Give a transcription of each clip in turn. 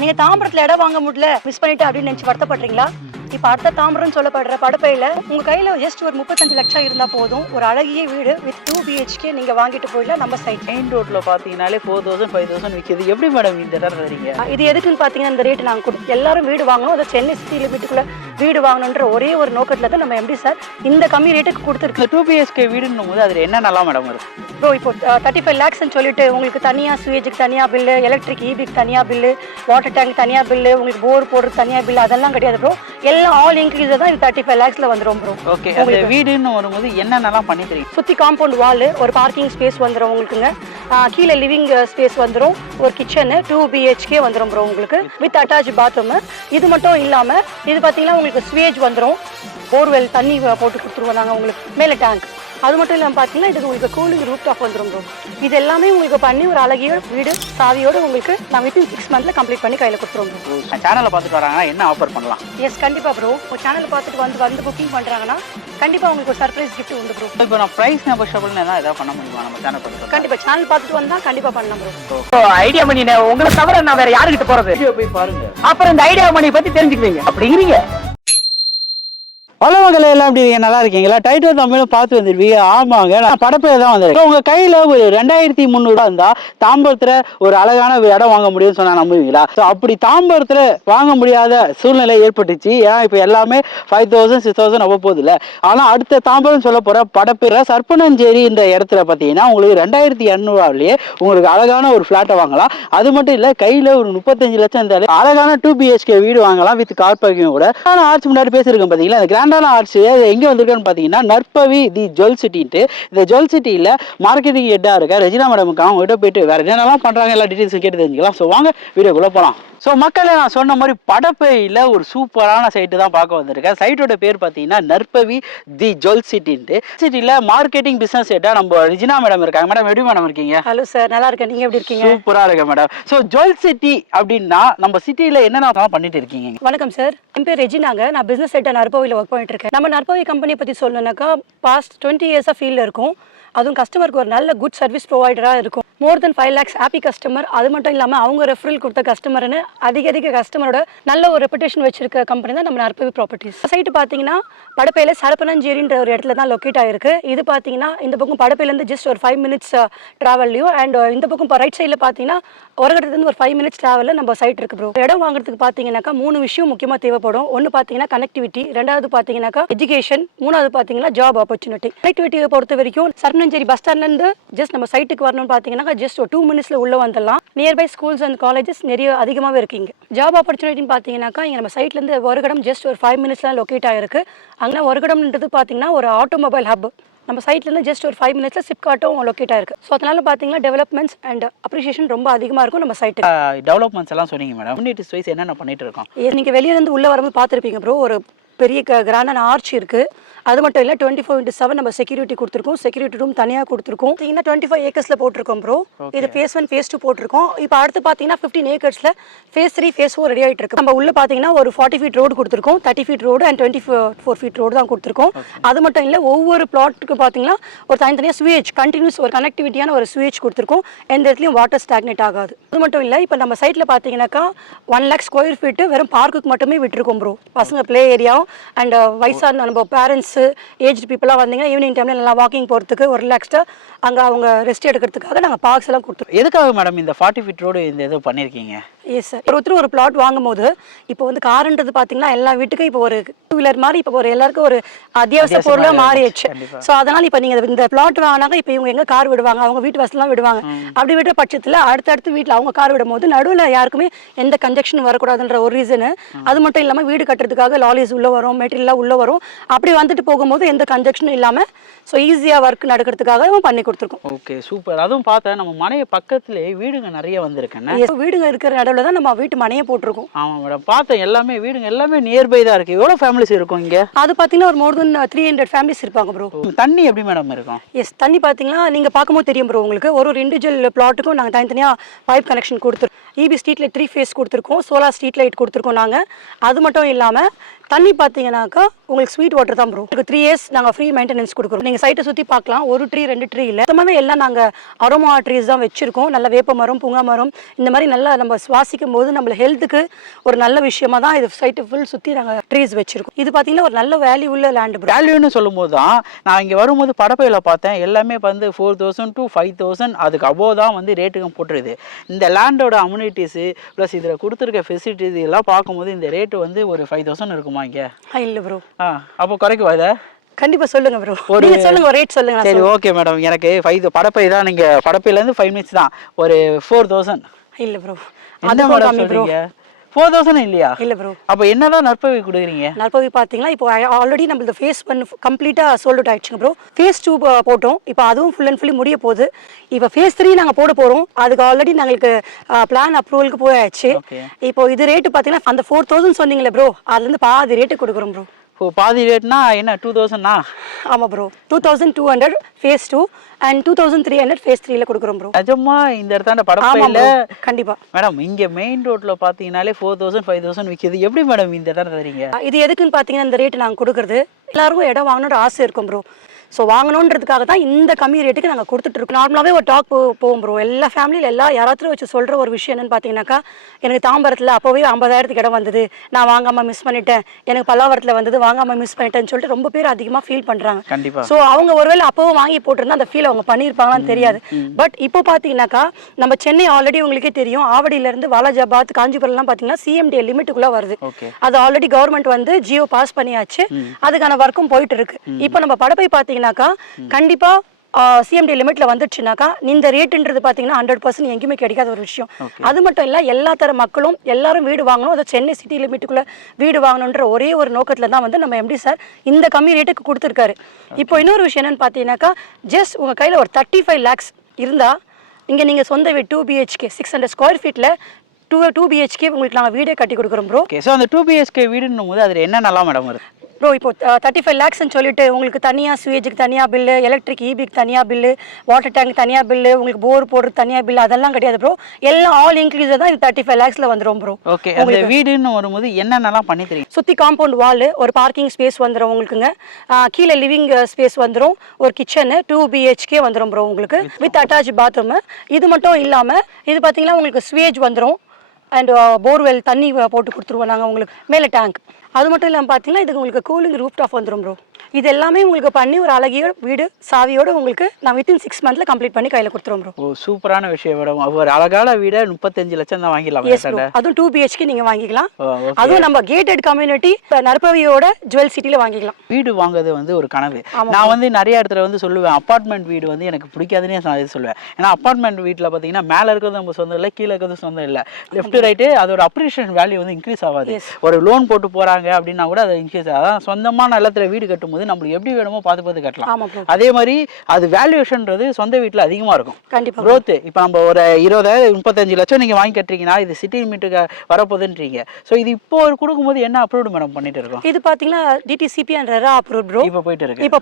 நீங்க தாம்பரத்துல இடம் வாங்க முடியல மிஸ் பண்ணிட்டு அப்படின்னு நினைச்சு வருத்தப்படுறீங்களா? இப்ப அடுத்த தாம்பரம் சொல்லப்படுற படப்பையில உங்க கையில ஜஸ்ட் ஒரு 35 லட்சம் இருந்தா போதும், ஒரு அழகிய வீடு வித் 2 BHK நீங்க வாங்கிட்டு போயிடலாம் நம்ம சைட். மெயின் ரோட்ல பாத்தீங்கன்னாலே 4000 5000 விற்கிது. எப்படி மேடம் இந்த இடம் தரீங்க? இது எதுக்குன்னு பாத்தீங்கன்னா இந்த ரேட் நாங்க எல்லாரும் வீடு வாங்கணும், அதை சென்னை சிட்டி லிமிட்டுக்குள்ள வீடு வாங்கணுன்ற ஒரே ஒரு நோக்கத்துல தான் நம்ம MD சார் இந்த கம்மி ரேட்டுக்கு கொடுத்துருக்கு. 2 BHK வீடுன்னும் போது அதுல என்ன நல்லா மேடம் இருக்கு? ப்ரோ இப்போ 35 lakhsன்னு சொல்லிட்டு உங்களுக்கு தனியா சுவேஜுக்கு தனியா பில்லு, எலக்ட்ரிக் EBக்கு தனியா பில்லு, வாட்டர் டேங்க் தனியா பில்லு, உங்களுக்கு போர் போடுறது தனியா பில்லு அதெல்லாம் கிடையாது ப்ரோ. எல்லாம் ஆல் இன்க்ளூஸ் தான் இது 35 lakhsல வந்துரும் ப்ரோ. ஓகே, அந்த வீடுன்னு வரும்போது என்னென்னலாம் பண்ணி தரீங்க? சுத்தி காம்பவுண்ட் வால், ஒரு பார்க்கிங் ஸ்பேஸ் வந்துரும் உங்களுக்குங்க, கீழே லிவிங் ஸ்பேஸ் வந்துரும், ஒரு கிச்சன் 2 BHK வந்துரும் ப்ரோ உங்களுக்கு வித் அட்டாச் பாத்ரூம். இது மட்டும் இல்லாம இது பாத்தீங்கன்னா உங்களுக்கு ஸ்வேஜ் வந்துரும், போர்வெல் தண்ணி போட்டு கொடுத்துருவோம் நாங்கள் உங்களுக்கு, மேலே டேங்க். அது மட்டும் இல்லாமல் பார்த்தீங்கன்னா இதுக்கு உங்களுக்கு கூலிங் ரூப் டாப் வந்துடும் ப்ரோ. இது எல்லாமே உங்களுக்கு பண்ணி ஒரு அழகிய வீடு சாவியோடு உங்களுக்கு நான் வித்தின் 6 months கம்ப்ளீட் பண்ணி கையில் கொடுத்துருவோம் ப்ரோ. சேனலை பார்த்துட்டு வராங்கன்னா என்ன ஆஃபர் பண்ணலாம்? எஸ் கண்டிப்பாக ப்ரோ. உங்கள் சேனலை பார்த்துட்டு வந்து புக்கிங் பண்ணுறாங்கன்னா கண்டிப்பாக உங்களுக்கு ஒரு சர்ப்ரைஸ் கிஃப்ட் உண்டு ப்ரோ. இப்போ நான் ப்ரைஸ் நெகோஷியபிள்னு ஏதாவது பண்ண முடியுமா நம்ம சேனல் பார்த்துட்டு? கண்டிப்பாக சேனல் பார்த்துட்டு வந்தால் கண்டிப்பாக பண்ணலாம் ப்ரோ. ஐடியா மணி உங்களை தவிர நான் வேற யாருக்கிட்ட போறது? வீடியோ போய் பாருங்க, அப்புறம் இந்த ஐடியா மணி பத்தி தெரிஞ்சுக்குவீங்க அப்படிங்கிறீங்க. ஹலோ மக்களை எல்லாம் எப்படி இருக்கீங்க? நல்லா இருக்கீங்களா? டைட்டில் தமிழும் பார்த்து வந்துருவீங்க. ஆமாங்க, நான் படப்பே தான் வந்திருக்கேன். உங்கள் கையில் ஒரு 2300 இருந்தால் தாம்பரத்தில் ஒரு அழகான இடம் வாங்க முடியும்னு சொன்னால் நம்புவீங்களா? ஸோ அப்படி தாம்பரத்தில் வாங்க முடியாத சூழ்நிலை ஏற்பட்டுச்சு. ஏன்னா இப்போ எல்லாமே 5000 6000 அவ்வப்போது இல்லை. ஆனால் அடுத்த தாம்பரம் சொல்ல போகிற படப்பேர சர்ப்பனஞ்சேரி இந்த இடத்துல பார்த்தீங்கன்னா உங்களுக்கு 2200 உங்களுக்கு அழகான ஒரு ஃப்ளாட்டை வாங்கலாம். அது மட்டும் இல்லை, கையில் ஒரு 35 லட்சம் இருந்தாலே அழகான 2 BHK வீடு வாங்கலாம் வித் கார் பார்க்கிங் கூட. ஆனால் ஆர்ச்சி முன்னாடி பேசியிருக்கேன் பார்த்தீங்களா, அந்த ஆர்ச்சி எங்க வந்திருக்கான்னு பாத்தீங்கன்னா நற்பவி தி ஜுவல் சிட்டின்ட்டு. இந்த ஜுவல் சிட்டியில மார்க்கெட்டிங் ஹெட்டா இருக்க ரெஜினா மேடமுக்கு அவங்க கிட்ட போயிட்டு வேற என்னென்னலாம் பண்றாங்க எல்லா டீடைல்ஸும் கேட்டு தெரிஞ்சுக்கலாம். ஸோ வாங்க வீடியோக்குள்ள போலாம். ஸோ மக்களை நான் சொன்ன மாதிரி படப்பையில் ஒரு சூப்பரான சைட்டு தான் பார்க்க வந்திருக்கேன். சைட்டோட பேர் பார்த்தீங்கன்னா நற்பவி தி ஜுவல் சிட்டின்ட்டு. சிட்டியில் மார்க்கெட்டிங் பிஸ்னஸ் ஹெட்டாக நம்ம ரெஜினா மேடம் இருக்காங்க. மேடம் எப்படி மேடம் இருக்கீங்க? ஹலோ சார், நல்லா இருக்கேன். நீங்கள் எப்படி இருக்கீங்க? சூப்பராக இருக்கேன் மேடம். ஸோ ஜுவல் சிட்டி அப்படின்னா நம்ம சிட்டியில் என்னென்ன பண்ணிட்டு இருக்கீங்க? வணக்கம் சார், என் பேர் ரெஜினாங்க. நான் பிஸ்னஸ் ஹெட்டாக நற்பவியில் ஒர்க் பண்ணிட்டு இருக்கேன். நம்ம நற்பவி கம்பெனியை பற்றி சொல்லணும்னாக்கா பாஸ்ட் 20 years ஃபீல்டில் இருக்கும். அதுவும் கஸ்டமருக்கு ஒரு நல்ல குட் சர்வீஸ் ப்ரொவைடராக இருக்கும். மோர் தென் 5 lakhs ஹாப்பி கஸ்டமர். அது மட்டும் இல்லாமல் அவங்க ரெஃபரல் கொடுத்த கஸ்டமர்னு அதிக கஸ்டமரோட நல்ல ஒரு ரெப்புடேஷன் வச்சிருக்க கம்பெனி தான் நம்ம நற்பவி ப்ராப்பர்ட்டிஸ். சைட்டு பார்த்தீங்கன்னா படப்பையில் சரப்பனஞ்சேரின்ற ஒரு இடத்துல தான் லொக்கேட் ஆயிருக்கு. இது பார்த்தீங்கன்னா இந்த பக்கம் படப்பையிலேருந்து ஜஸ்ட் ஒரு 5 minutes ட்ராவல்லையும், அண்ட் இந்த பக்கம் இப்போ ரைட் சைடில் பார்த்தீங்கன்னா ஒரு இடத்துலேருந்து ஒரு 5 minutes ட்ராவலில் நம்ம சைட் இருக்குது ப்ரோ. இடம் வாங்குறதுக்கு பார்த்தீங்கன்னாக்கா 3 விஷயம் முக்கியமாக தேவைப்படும். ஒன்று பார்த்தீங்கன்னா கனெக்டிவிட்டி, ரெண்டாவது பார்த்தீங்கன்னாக்கா எஜுகேஷன், மூணாவது பார்த்தீங்கன்னா ஜாப் ஆப்பர்ச்சுனிட்டி. கனெக்டிவிட்டியை பொறுத்த வரைக்கும் சரப்பனஞ்சேரி பஸ் ஸ்டாண்ட்லேருந்து ஜஸ்ட் நம்ம சைட்டுக்கு வரணும்னு பார்த்தீங்கன்னா ஜஸ்ட் ஒரு 2 minutesல உள்ள வந்துடலாம். நியர்பை ஸ்கூல்ஸ் அண்ட் காலேஜஸ் நிறைய அதிகமாகவே இருக்குங்க. ஜாப் ஆப்பர்ச்சுனிட்டின்னு பார்த்தீங்கன்னாக்கா இங்கே நம்ம சைட்லேருந்து ஒரு இடம் ஜஸ்ட் ஒரு 5 minutesல லொக்கேட் ஆயிருக்கு. அங்கே ஒரு இடம்ன்றது பார்த்தீங்கன்னா ஒரு ஆட்டோமொபைல் ஹப். நம்ம சைட்லேருந்து ஜஸ்ட் ஒரு 5 minutesல சிப்காட்டும் லொக்கேட் ஆயிருக்கு. ஸோ அதனால பார்த்தீங்கன்னா டெவலப்மெண்ட்ஸ் அண்ட் அப்ரிஷியேஷன் ரொம்ப அதிகமாக இருக்கும் நம்ம சைட்டு. டெவலப்மெண்ட்ஸ் எல்லாம் சொன்னீங்க மேடம். கம்யூனிட்டிஸ் வைஸ் என்னென்ன பண்ணிட்டு இருக்கோம்? நீங்கள் வெளியிலேருந்து உள்ளே வரும்போது பார்த்துருப்பீங்க ப்ரோ, ஒரு பெரிய கிராண்டான ஆர்ச் இருக்குது. அது மட்டும் இல்லை 24/7 நம்ம செக்யூரிட்டி கொடுத்துருக்கோம். செக்யூரிட்டி ரூம் தனியாக கொடுத்துருக்கோம். பார்த்தீங்கன்னா 25 acresல போட்டிருக்கோம் ப்ரோ. இது phase 1 phase 2 போட்டிருக்கோம். இப்போ அடுத்து பார்த்தீங்கன்னா 15 acresல phase 3 phase 4 ரெடி ஆகிட்டு இருக்கு. நம்ம உள்ள பார்த்தீங்கன்னா ஒரு 40 feet ரோடு கொடுத்துருக்கோம், 30 feet road and 24 feet road தான் கொடுத்துருக்கோம். அது மட்டும் இல்லை ஒவ்வொரு பிளாட்டுக்கு பார்த்தீங்கன்னா ஒரு தனித்தனியாக ஸ்விட்ச் கண்டினியூஸ் ஒரு கனெக்டிவிட்டியான ஒரு ஸ்விட்ச் கொடுத்துருக்கோம். எந்த இடத்துலையும் வாட்டர் ஸ்டாக்னேட் ஆகாது. அது மட்டும் இல்லை இப்போ நம்ம சைட்டில் பார்த்தீங்கன்னாக்கா 1 lakh square feet வெறும் பார்க்குக்கு மட்டுமே விட்டுருக்கோம் ப்ரோ. பசங்க ப்ளே ஏரியாவும் அண்ட் வயசான நம்ம பேரண்ட்ஸு ஏஜ்டு பீப்புளாக வந்தீங்கன்னா ஈவினிங் டைமில் நல்லா வாக்கிங் போகிறதுக்கு ஒரு ரிலாக்ஸ்டாக அங்கே அவங்க ரெஸ்ட் எடுக்கிறதுக்காக நாங்கள் பார்க்ஸ் எல்லாம் கொடுத்துருவோம். எதுக்காக மேடம் இந்த 40 feet ரோடு இந்த இது பண்ணியிருக்கீங்க? எஸ் சார், ஒருத்தர் ஒரு பிளாட் வாங்கும் போது இப்போ வந்து காருன்றது பார்த்தீங்கன்னா எல்லா வீட்டுக்கும் இப்போ ஒரு 2-wheeler மாதிரி இப்போ ஒரு எல்லாருக்கும் ஒரு அத்தியாவசிய பொருளாக மாறிடுச்சு. ஸோ அதனால் இப்போ நீங்கள் இந்த பிளாட் வாங்கினாங்க இப்போ இவங்க எங்கே கார் விடுவாங்க, அவங்க வீட்டு வசலாம் விடுவாங்க. அப்படி விடுற பட்சத்தில் அடுத்தடுத்து வீட்டில் அவங்க கார் விடும் போது நடுவில் யாருக்குமே எந்த கன்ஜெக்ஷன் வரக்கூடாதுன்ற ஒரு ரீசனு. அது மட்டும் இல்லாமல் வீடு கட்டுறதுக்காக லாரிஸ் உள்ளே வரும், மெட்டீரியலாக உள்ளே வரும். அப்படி வந்துட்டு போகும்போது எந்த கன்ஜெக்ஷனும் இல்லாமல் ஸோ ஈஸியாக ஒர்க் நடக்கிறதுக்காக பண்ணி கொடுத்துருக்கோம். Okay super. அதுவும் பார்த்தேன் நம்ம மனைய பக்கத்துலேயே வீடுங்க நிறைய வந்திருக்கேன். வீடுங்க இருக்கிற நடுவில் தான் நம்ம வீட்டு மனையை போட்டிருக்கோம். ஆமாம் மேடம், பார்த்தேன் எல்லாமே வீடுங்க எல்லாமே நியர்பை தான் இருக்குது. எவ்வளோ ஃபேமிலிஸ் இருக்கும் இங்கே? அது பார்த்தீங்கன்னா ஒரு மோர் தென் 300 ஃபேமிலிஸ் இருப்பாங்க ப்ரோ. தண்ணி எப்படி மேடம் இருக்கும்? எஸ், தண்ணி பார்த்தீங்கன்னா நீங்கள் பார்க்கும்போது தெரியும் ப்ரோ உங்களுக்கு. ஒரு இண்டிவிஜுவல் பிளாட்டுக்கும் நாங்கள் தனித்தனியாக பைப் கனெக்ஷன் கொடுத்துருக்கோம். இபி ஸ்ட்ரீட் லைட் 3 ஃபேஸ் கொடுத்துருக்கோம், சோலார் ஸ்ட்ரீட் லைட் கொடுத்துருக்கோம் நாங்கள். அது மட்டும் இல்லாமல் தண்ணி பார்த்தீங்கன்னாக்கா உங்களுக்கு ஸ்வீட் வாட்டர் தான் ப்ரோ. 3 இயர்ஸ் நாங்கள் ஃப்ரீ மெயின்டெனன்ஸ் கொடுக்குறோம். நீங்கள் சைட்டை சுற்றி பார்க்கலாம், ஒரு ட்ரீ 2 ட்ரீ இல்லை, மொத்தமாகவே எல்லாம் நாங்கள் அரோமா ட்ரீஸ் தான் வச்சுருக்கோம். நல்ல வேப்ப மரம், புங்கா மரம், இந்த மாதிரி நல்லா நம்ம சுவாசிக்கும் போது நம்மள ஹெல்த்துக்கு ஒரு நல்ல விஷயமா தான் இது சைட்டு ஃபுல் சுற்றி நாங்கள் ட்ரீஸ் வச்சுருக்கோம். இது பார்த்தீங்கன்னா ஒரு நல்ல வேல்யூ உள்ள லேண்டு ப்ரோ. வேல்யூன்னு சொல்லும்போது தான் நான் இங்கே வரும்போது படப்பையில் பார்த்தேன், எல்லாமே வந்து 4,000 to 5,000 அதுக்கு அபோவ் தான் வந்து ரேட்டுக்கும் போட்டுருது. இந்த லேண்டோட அம்யூனிட்டிஸு ப்ளஸ் இதில் கொடுத்துருக்க ஃபெசிலிட்டிஸ் எல்லாம் பார்க்கும்போது இந்த ரேட்டு வந்து ஒரு 5,000 இருக்குமா இங்கே? இல்லை ப்ரோ. அப்போ குறைக்குவா இதை? கண்டிப்பா சொல்லுங்க ப்ரோ. நீங்க சொல்லுங்க, ரேட் சொல்லுங்க. சரி ஓகே மேடம், எனக்கு 5 படப்பை தான், நீங்கள் படப்பையிலேருந்து 5 மினிட்ஸ் தான், ஒரு 4,000. இல்லை ப்ரோ, என்ன மேடம் சொல்றீங்க? 4,000 இல்லையா? இல்லை ப்ரோ. அப்போ என்னதான் நற்பவி கொடுக்குறீங்க? நற்பவி பார்த்தீங்கன்னா இப்போ ஆல்ரெடி நம்மளது ஃபேஸ் 1 கம்ப்ளீட்டாக சோல்ட் அவுட் ஆயிடுச்சுங்க ப்ரோ. ஃபேஸ் 2 போட்டோம், இப்போ அதுவும் ஃபுல் அண்ட் ஃபுல்லி முடிய போகுது. இப்போ ஃபேஸ் 3 நாங்கள் போட போகிறோம். அதுக்கு ஆல்ரெடி நாங்களுக்கு பிளான் அப்ரூவலுக்கு போயாச்சு. இப்போ இது ரேட்டு பார்த்தீங்கன்னா அந்த 4,000 சொன்னீங்களே ப்ரோ, அதுலேருந்து பாதி ரேட்டு கொடுக்குறோம் ப்ரோ. இப்போ பாதி ரேட்னா என்ன 2,000னா? ஆமாம் ப்ரோ, 2,200 ஃபேஸ் 2 அண்ட் 2,300 ஃபேஸ் 3ல கொடுக்குறோம் ப்ரோ. நிஜமா இந்த இடத்தாண்ட படப்பையில்? கண்டிப்பா மேடம், இங்கே மெயின் ரோட்ல பார்த்தீங்கன்னாலே 4,000 5,000 விற்கிது. எப்படி மேடம் இந்த இடம் தரீங்க? இது எதுக்குன்னு பார்த்தீங்கன்னா இந்த ரேட்டு நாங்கள் கொடுக்குறது எல்லாருக்கும் இடம் வாங்கணுன்ற ஆசை இருக்கும் ப்ரோ. ஸோ வாங்கணுன்றதுக்காக தான் இந்த கம்மி ரேட்டுக்கு நாங்கள் கொடுத்துட்ருக்கோம். நார்மலாகவே ஒரு டாக் போவோம் ப்ரோ, எல்லா ஃபேமிலியில் யாராச்சும் வச்சு சொல்கிற ஒரு விஷயம் என்னென்னு பார்த்தீங்கன்னாக்கா, எனக்கு தாம்பரத்தில் அப்போவே 50,000 இடம் வந்தது, நான் வாங்காமல் மிஸ் பண்ணிட்டேன், எனக்கு பல்லாவரத்தில் வந்தது வாங்காமல் மிஸ் பண்ணிட்டேன்னு சொல்லிட்டு ரொம்ப பேர் அதிகமாக ஃபீல் பண்ணுறாங்க. கண்டிப்பாக. ஸோ அவங்க ஒருவேளை அப்போவும் வாங்கி போட்டிருந்தா அந்த ஃபீல் அவங்க பண்ணியிருப்பாங்களான்னு தெரியாது. பட் இப்போ பார்த்தீங்கன்னாக்கா நம்ம சென்னை ஆல்ரெடி உங்களுக்கே தெரியும், ஆவடியிலேருந்து வாலாஜாபாத் காஞ்சிபுரம்லாம் பார்த்தீங்கன்னா சிஎம்டி லிமிட்டுக்குள்ளே வருது. அது ஆல்ரெடி கவர்மெண்ட் வந்து ஜியோ பாஸ் பண்ணியாச்சு, அதுக்கான ஒர்க்கும் போயிட்டு இருக்கு. இப்போ நம்ம படப்பை பார்த்தீங்கன்னாக்கா கண்டிப்பா சிஎம்டி லிமிட்ல வந்துச்சுனாக்கா இந்த ரேட்டுன்றது பார்த்தீங்கன்னா 100% எங்கேயுமே கிடைக்காத ஒரு விஷயம். அது மட்டும் இல்லை, எல்லா தர மக்களும் எல்லாரும் வீடு வாங்கணும், அதை சென்னை சிட்டி லிமிட்டுக்குள்ள வீடு வாங்கணுன்ற ஒரே ஒரு நோக்கத்தில் தான் வந்து நம்ம எம்டி சார் இந்த கம்மி ரேட்டுக்கு கொடுத்துருக்காரு. இப்போ இன்னொரு விஷயம் என்னன்னு பார்த்தீங்கன்னாக்கா, ஜஸ்ட் உங்கள் கையில் ஒரு 35 lakhs இருந்தால் இங்கே நீங்கள் சொந்த வீடு 2 BHK 600 ஸ்கொயர் ஃபீட்டில் 2 BHK உங்களுக்கு நாங்கள் வீடே கட்டி கொடுக்குறோம் ப்ரோ. ஸோ அந்த 2 BHK வீடுன்னும் போது அதில் என்னென்னலாம் மேடம் வருது ப்ரோ? இப்போ 35 lakhsன்னு சொல்லிட்டு உங்களுக்கு தனியாக சுவேஜுக்கு தனியாக பில்லு, எலக்ட்ரிக் இபிக்கு தனியாக பில்லு, வாட்டர் டேங்க் தனியாக பில்லு, உங்களுக்கு போர் போடுறது தனியாக பில்லு, அதெல்லாம் கிடையாது ப்ரோ. எல்லாம் ஆல் இன்க்ளூசிவ் தான் இது 35 lakhsல வந்துடும் ப்ரோ. ஓகே, அந்த வீடுன்னு வரும்போது என்னென்னலாம் பண்ணி தெரியும்? சுற்றி காம்பவுண்ட் வால், ஒரு பார்க்கிங் ஸ்பேஸ் வந்துடும் உங்களுக்குங்க, கீழே லிவிங் ஸ்பேஸ் வந்துடும், ஒரு கிச்சனு 2 BHK வந்துடும் ப்ரோ உங்களுக்கு வித் அட்டாச் பாத்ரூமு. இது மட்டும் இல்லாமல் இது பார்த்தீங்கன்னா உங்களுக்கு ஸ்வேஜ் வந்துடும் அண்ட் போர்வெல் தண்ணி போட்டு கொடுத்துருவோம் நாங்கள் உங்களுக்கு, மேலே டேங்க். அது மட்டும் இல்லாமல் பார்த்தீங்கன்னா இதுக்கு உங்களுக்கு கூலிங் ரூஃப் டாப் வந்துடும் ப்ரோ. இது எல்லாமே உங்களுக்கு பண்ணி ஒரு அழகிய வீடு சாவியோடு உங்களுக்கு நான் வித்தின் 6 months கம்ப்ளீட் பண்ணி கையில் கொடுத்துருவோம் ப்ரோ. ஓ, சூப்பரான விஷயம் மேடம். ஒரு அழகான வீடை 35 லட்சம் தான் வாங்கிடலாம். எஸ் ப்ரோ, அதுவும் 2 BHK நீங்கள் வாங்கிக்கலாம். அதுவும் நம்ம கேட்டட் கம்யூனிட்டி நற்பவியோட ஜுவல் சிட்டியில் வாங்கிக்கலாம். வீடு வாங்குறது வந்து ஒரு கனவு. நான் வந்து நிறைய இடத்துல வந்து சொல்லுவேன், அப்பார்ட்மெண்ட் வீடு வந்து எனக்கு பிடிக்காதுன்னே நான் சொல்லுவேன். ஏன்னா அப்பார்ட்மெண்ட் வீட்டில் பார்த்தீங்கன்னா மேலே இருக்கிறது நம்ம சொந்தம் இல்லை, கீழே இருக்கிறது சொந்தம் இல்லை, லெஃப்ட் ரைட்டு அதோட அப்ரிஷியேஷன் வேல்யூ வந்து இன்க்ரீஸ் ஆகாது. ஒரு லோன் போட்டு போகிறாங்க அப்படின்னா கூட அது இன்க்ரீஸ் ஆகும். அதான் சொந்தமான நிலத்தில் வீடு கட்டும் போது நம்மளுக்கு எப்படி வேணுமோ பார்த்து கட்டலாம். அதே மாதிரி அது வேல்யூஷன்றது சொந்த வீட்டில் அதிகமாக இருக்கும். கண்டிப்பாக க்ரோத். இப்போ நம்ம ஒரு 20,000 35 லட்சம் நீங்கள் வாங்கி கட்டுறீங்கன்னா இது சிட்டி லிமிட்டுக்கு வரப்போகுதுன்றீங்க. ஸோ இது இப்போ ஒரு கொடுக்கும்போது என்ன அப்ரூவ்டு மேடம் பண்ணிட்டு இருக்கோம்? இது பார்த்தீங்கன்னா DTCP and RERA approve bro. இப்போ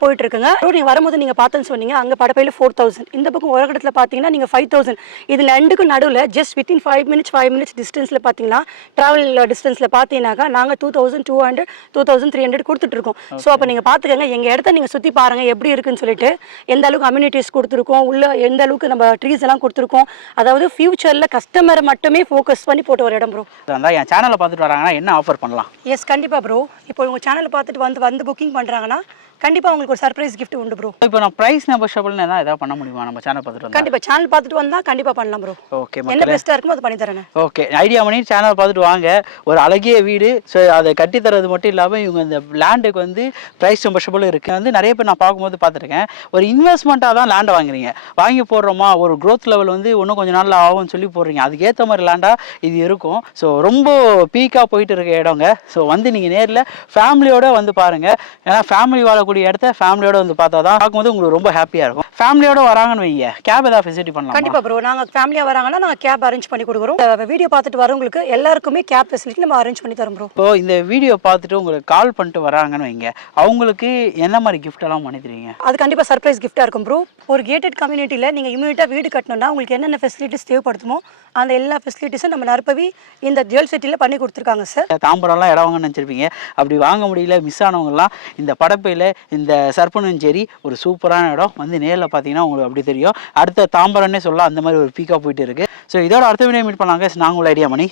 போயிட்டு இருக்குங்க. நீங்கள் வரும்போது நீங்கள் பார்த்தேன்னு சொன்னீங்க, அங்கே படப்பையில் 4,000, இந்த பக்கம் ஒரு இடத்துல பார்த்தீங்கன்னா நீங்கள் 5,000. இதில் ரெண்டுக்கும் நடுவில் ஜஸ்ட் வித்தின் 5 minutes டிஸ்டன்ஸில் பார்த்தீங்கன்னா ட்ராவல் டிஸ்டன்ஸில் பார்த்தீங்கன்னாக்கா நாங்கள் 2,200 2,300 கொடுத்துட்டு இருக்கோம். ஸோ அப்போ நீங்கள் பார்த்துக்கங்க, எங்கள் இடத்த நீங்கள் சுற்றி பாருங்கள் எப்படி இருக்குன்னு சொல்லிட்டு, எந்த அளவுக்கு அம்யூனிட்டிஸ் கொடுத்துருக்கோம், உள்ள எந்த அளவுக்கு நம்ம ட்ரீஸ் எல்லாம் கொடுத்துருக்கோம். அதாவது ஃபியூச்சரில் கஸ்டமரை மட்டுமே ஃபோக்கஸ் பண்ணி போட்ட ஒரு இடம் ப்ரோ. அதான் என் சேனலை பார்த்துட்டு வராங்கன்னா என்ன ஆஃபர் பண்ணலாம்? எஸ் கண்டிப்பாக ப்ரோ. இப்போ உங்கள் சேனலை பார்த்துட்டு வந்து புக்கிங் பண்ணுறாங்கன்னா கண்டிப்பாக உங்களுக்கு ஒரு சர்ப்ரைஸ் கிஃப்ட் உண்டு ப்ரோ. இப்போ நான் ப்ரைஸ் நெகோஷியபிள்னு ஏதாவது பண்ண முடியுமா நம்ம சேனல் பார்த்துட்டு வந்தா? கண்டிப்பாக சேனல் பார்த்துட்டு வந்தால் கண்டிப்பாக பண்ணலாம் ப்ரோ. ஓகே, என்ன பெஸ்ட்டாக இருக்குமோ அது பண்ணி தரேன். ஓகே, ஐடியா பண்ணி சேனல் பார்த்துட்டு வாங்க. ஒரு அழகிய வீடு. ஸோ அதை கட்டி தரது மட்டும் இல்லாமல் இவங்க இந்த லேண்டுக்கு வந்து ப்ரைஸ் நெகோஷியபிள் இருக்குது. வந்து நிறைய பேர் நான் பார்க்கும்போது பார்த்துருக்கேன், ஒரு இன்வெஸ்ட்மெண்ட்டாக தான் லேண்டை வாங்குறீங்க. வாங்கி போடுறோமா, ஒரு க்ரோத் லெவல் வந்து இன்னும் கொஞ்சம் நாளில் ஆகும்னு சொல்லி போடுறீங்க. அதுக்கேற்ற மாதிரி லேண்டாக இது இருக்கும். ஸோ ரொம்ப பீக்காக போயிட்டு இருக்க இடங்க. ஸோ வந்து நீங்கள் நேரில் ஃபேமிலியோடு வந்து பாருங்கள். ஏன்னா ஃபேமிலி வாழ சொல்லக்கூடிய இடத்த ஃபேமிலியோட வந்து பார்த்தா தான் பார்க்கும்போது உங்களுக்கு ரொம்ப ஹாப்பியாக இருக்கும். ஃபேமிலியோட வராங்கன்னு வைங்க, கேப் ஏதாவது ஃபெசிலிட்டி பண்ணலாம். கண்டிப்பா ப்ரோ, நாங்க ஃபேமிலியா வராங்கன்னா நாங்க கேப் அரேஞ்ச் பண்ணி கொடுக்குறோம். வீடியோ பார்த்துட்டு வரவங்களுக்கு எல்லாருக்குமே கேப் ஃபெசிலிட்டி நம்ம அரேஞ்ச் பண்ணி தரோம் ப்ரோ. இப்போ இந்த வீடியோ பார்த்துட்டு உங்களுக்கு கால் பண்ணிட்டு வராங்கன்னு வைங்க, அவங்களுக்கு என்ன மாதிரி கிஃப்ட் எல்லாம் பண்ணி தருவீங்க? அது கண்டிப்பா சர்ப்ரைஸ் கிஃப்டா இருக்கும் ப்ரோ. ஒரு கேட்டட் கம்யூனிட்டியில நீங்க இமீடியட்டா வீடு கட்டணும்னா உங்களுக்கு என்னென்ன ஃபெசிலிட்டிஸ் தேவைப்படுமோ அந்த எல்லா ஃபெசிலிட்டிஸும் நம்ம நற்பவி இந்த ஜுவல் சிட்டியில் பண்ணி கொடுத்துருக்காங்க சார். தாம்பரம்லாம் இடம் வாங்கன்னு நினச்சிருப்பீங்க, அப்படி வாங்க முடியல, மிஸ் ஆனவங்கலாம் இந்த படப்பையில் இந்த சர்ப்பனஞ்சேரி ஒரு சூப்பரான இடம் வந்து நேரில் பார்த்தீங்கன்னா உங்களுக்கு அப்படி தெரியும். அடுத்த தாம்பரம்னே சொல்லலாம், அந்த மாதிரி ஒரு பீக்காக போயிட்டு இருக்கு. ஸோ இதோட அடுத்த வீடியோ மீட் பண்ணாங்க. நாங்கள் உள்ள ஐடியா மணி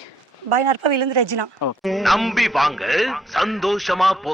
பாய் நற்பவிலேருந்து ரெஜினா. நம்பி வாங்க, சந்தோஷமா போங்க.